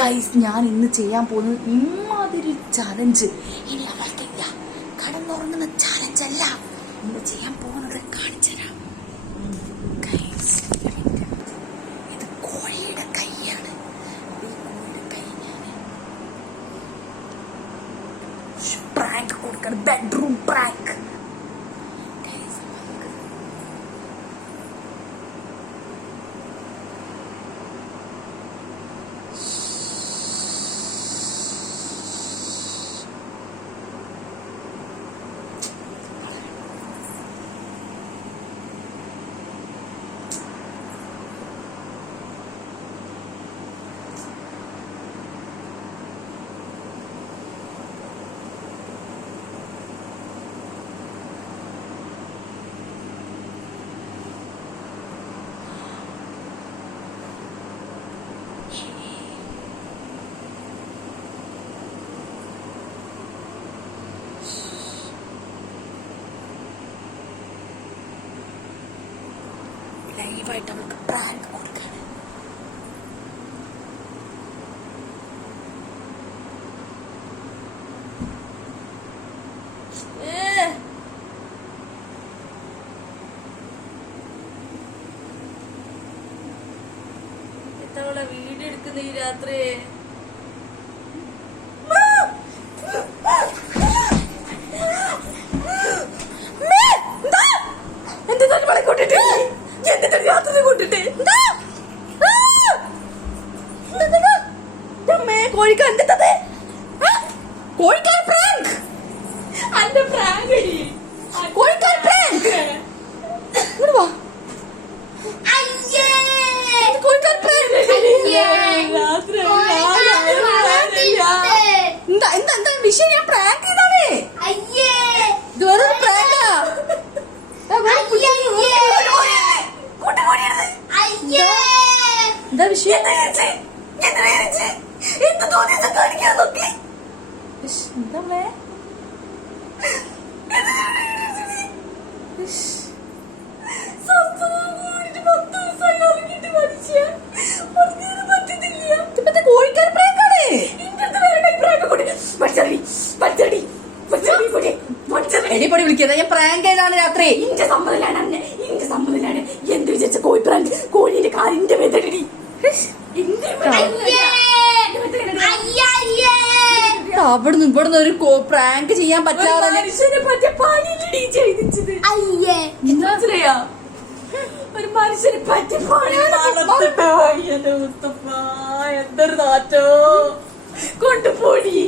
Guys ഞാൻ ഇന്ന് ചെയ്യാൻ പോകുന്നത് ഇമ്മാതിരി ചലഞ്ച് ഇനി അമർത്തില്ല കടന്നുറങ്ങുന്ന ചലഞ്ച് അല്ല. ഇന്ന് ചെയ്യാൻ പോകുന്നത് കാണിച്ചുതരാം കൈയാണ്. ബെഡ്റൂം പ്രാങ്ക് ലൈവായിട്ട് അവൾക്ക് പ്രാങ്ക് കൊടുക്കാണ് എത്ര വീട് എടുക്കുന്ന ഈ രാത്രി കോഴിക്ക എന്റെ തത്തെ കോഴിക്കാൽ പ്രാങ്ക് അന്റെ പ്രാങ്ക് കോഴിക്കാൽ പ്രാങ്ക് ഇങ്ങോട്ട് വാ. ഇത് കോഴിക്കാൽ പ്രാങ്ക് എന്താ എന്താ എന്താ വിഷയം ഞാൻ പ്രാങ്ക് ചെയ്താണ് ഇത് വെറും പ്രാങ്കാ എന്താ വിഷയം? എന്താ മോളെ? ഇഷ്. ഇതിപ്പത്തെ കാണിക്കാൻ നോക്കി? എടി പൊടി വിളിക്കുന്നത് ഞാൻ പ്രാങ്ക് ചെയ്താണ് രാത്രി. ഇന്റെ സമ്മതിലാണ് അന്നെ. ഇന്റെ സമ്മതിലാണ് എന്ത് വിചാരിച്ച കോഴി പ്രാങ്ക്? കോഴിന്റെ കാലിന്റെ വേദനടി അവിടുന്ന് ഇവിടുന്ന് ഒരു പ്രാങ്ക് ചെയ്യാൻ പറ്റാതെ മനസ്സിലായോ ഒരു മനുഷ്യനെ എന്തൊരു നാറ്റോ. കൊണ്ടുപോടി.